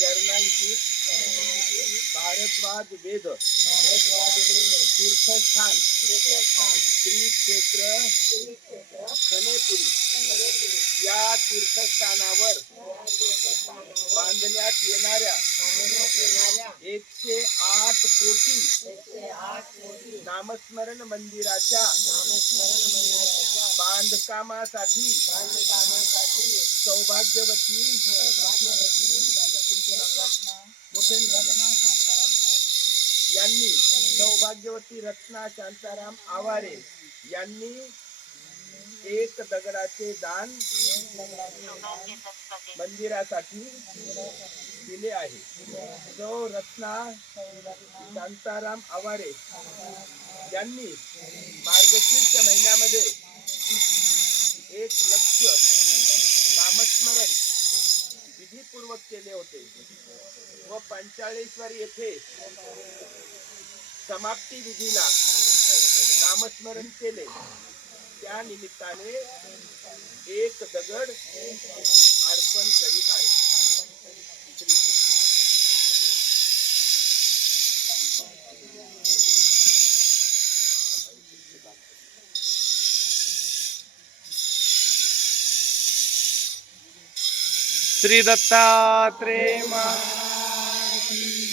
चरणांची भारतवाद वेद. तीर्थस्थान. श्री क्षेत्र खनेपुरी. या तीर्थस्थानावर बांधण्यात येणाऱ्या एकशे आठ कोटी नामस्मरण मंदिराच्या बांधकामासाठी सौभाग्यवती यांनी सौभाग्यवती रत्ना शांताराम आवारे यांनी एक दगडाचे दान मंदिरासाठी दिले आहे. जो रत्ना शांताराम आवारे यांनी मार्गशीर्ष महिन्यामध्ये एक लक्ष नामस्मरण विधीपूर्वक केले होते. व पंचाळेश्वर येथे समाप्ती विधीला नामस्मरण केले. त्या निमित्ताने एक दगड अर्पण करीत आहे. श्री दत्तात्रेय महाराज